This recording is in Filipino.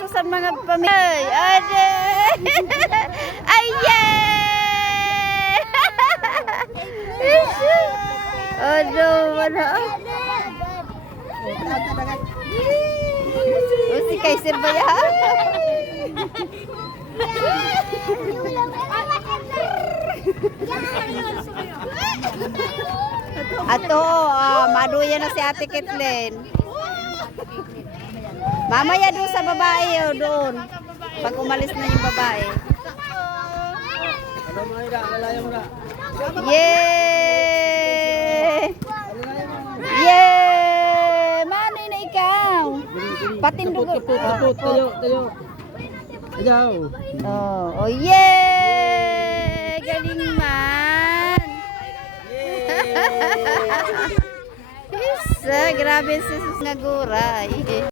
susan mga pamilya. Ade! Ayan! Aduh, mana? Oh, si Kaiser ba ya? Ato, maduya na si Ate Kathleen. Mamaya doon sa babae, doon. Pag umalis na yung babae. Yay! Yay! Manay na ikaw. Patindog. Tayo. Ayaw. Oh, yay! Galing man. Isa, grabe si Sus nga guray.